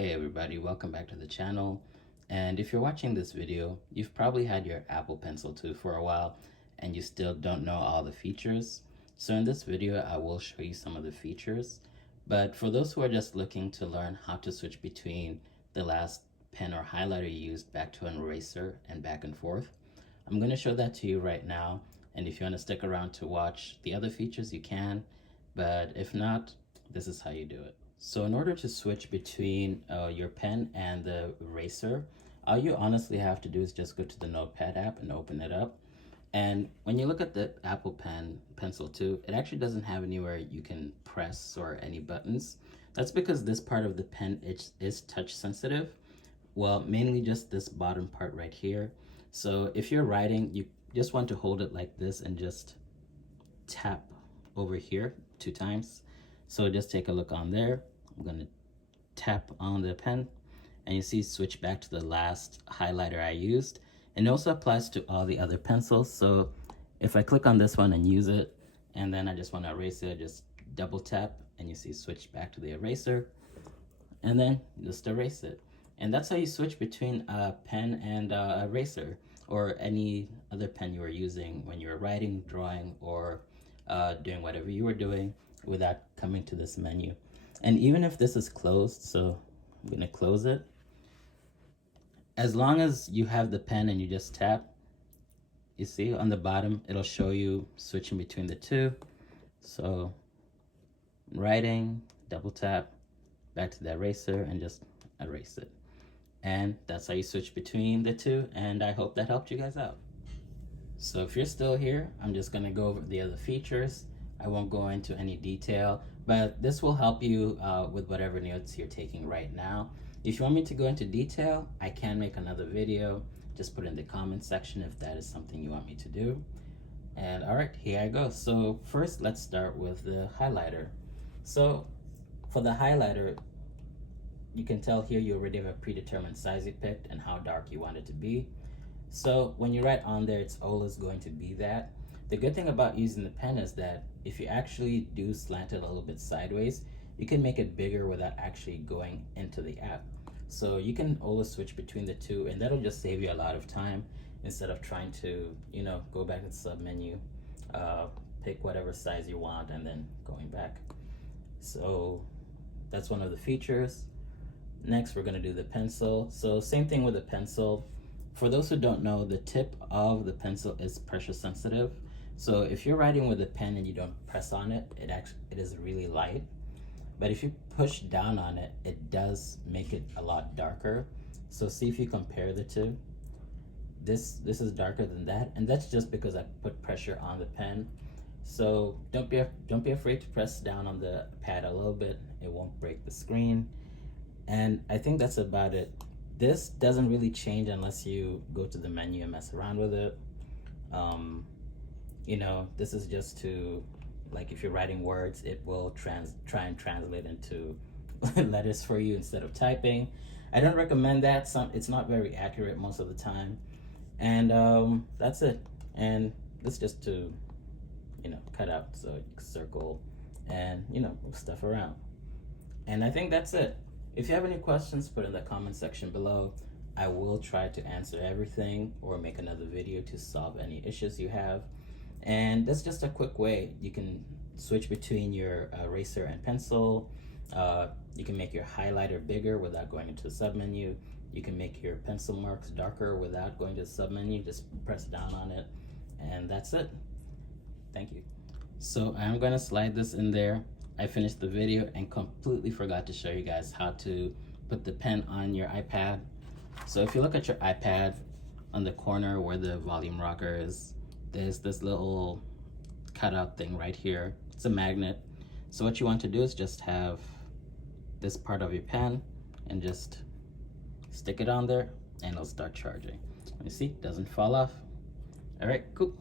Hey everybody, welcome back to the channel. And if you're watching this video, you've probably had your Apple Pencil 2 for a while and you still don't know all the features. So in this video, I will show you some of the features. But for those who are just looking to learn how to switch between the last pen or highlighter you used back to an eraser and back and forth, I'm going to show that to you right now. And if you want to stick around to watch the other features, you can. But if not, this is how you do it. So in order to switch between your pen and the eraser, all you honestly have to do is just go to the Notepad app and open it up. And when you look at the Apple Pencil 2, it actually doesn't have anywhere you can press or any buttons. That's because this part of the pen is touch sensitive. Well, mainly just this bottom part right here. So if you're writing, you just want to hold it like this and just tap over here 2 times. So just take a look on there. I'm gonna tap on the pen and you see switch back to the last highlighter I used. And it also applies to all the other pencils. So if I click on this one and use it, and then I just want to erase it, just double tap and you see switch back to the eraser and then just erase it. And that's how you switch between a pen and a eraser or any other pen you were using when you were writing, drawing, or doing whatever you were doing without coming to this menu. And even if this is closed, so I'm gonna close it, as long as you have the pen and you just tap, you see on the bottom, it'll show you switching between the two. So writing, double tap, back to the eraser and just erase it. And that's how you switch between the two, and I hope that helped you guys out. So if you're still here, I'm just gonna go over the other features. I won't go into any detail, but this will help you with whatever notes you're taking right now. If you want me to go into detail, I can make another video. Just put in the comment section if that is something you want me to do. And all right, here I go. So first, let's start with the highlighter. So for the highlighter, you can tell here you already have a predetermined size you picked and how dark you want it to be. So when you write on there, it's always going to be that. The good thing about using the pen is that if you actually do slant it a little bit sideways, you can make it bigger without actually going into the app. So you can always switch between the two, and that'll just save you a lot of time instead of trying to, go back to the sub menu, pick whatever size you want, and then going back. So that's one of the features. Next, we're gonna do the pencil. So same thing with the pencil. For those who don't know, the tip of the pencil is pressure sensitive. So if you're writing with a pen and you don't press on it, it is really light. But if you push down on it, it does make it a lot darker. So see if you compare the two. This is darker than that, and that's just because I put pressure on the pen. So don't be afraid to press down on the pad a little bit. It won't break the screen. And I think that's about it. This doesn't really change unless you go to the menu and mess around with it. This is just to, like, if you're writing words, it will try and translate into letters for you instead of typing. I don't recommend that. It's not very accurate most of the time. And that's it. And this just to, cut out, so you can circle and, move stuff around. And I think that's it. If you have any questions, put in the comment section below. I will try to answer everything or make another video to solve any issues you have. And that's just a quick way. You can switch between your eraser and pencil. You can make your highlighter bigger without going into the submenu. You can make your pencil marks darker without going to the submenu. Just press down on it, and that's it. Thank you. So I'm gonna slide this in there. I finished the video and completely forgot to show you guys how to put the pen on your iPad. So if you look at your iPad, on the corner where the volume rocker is, there's this little cutout thing right here. It's a magnet. So what you want to do is just have this part of your pen and just stick it on there and it'll start charging. You see, it doesn't fall off. All right, cool.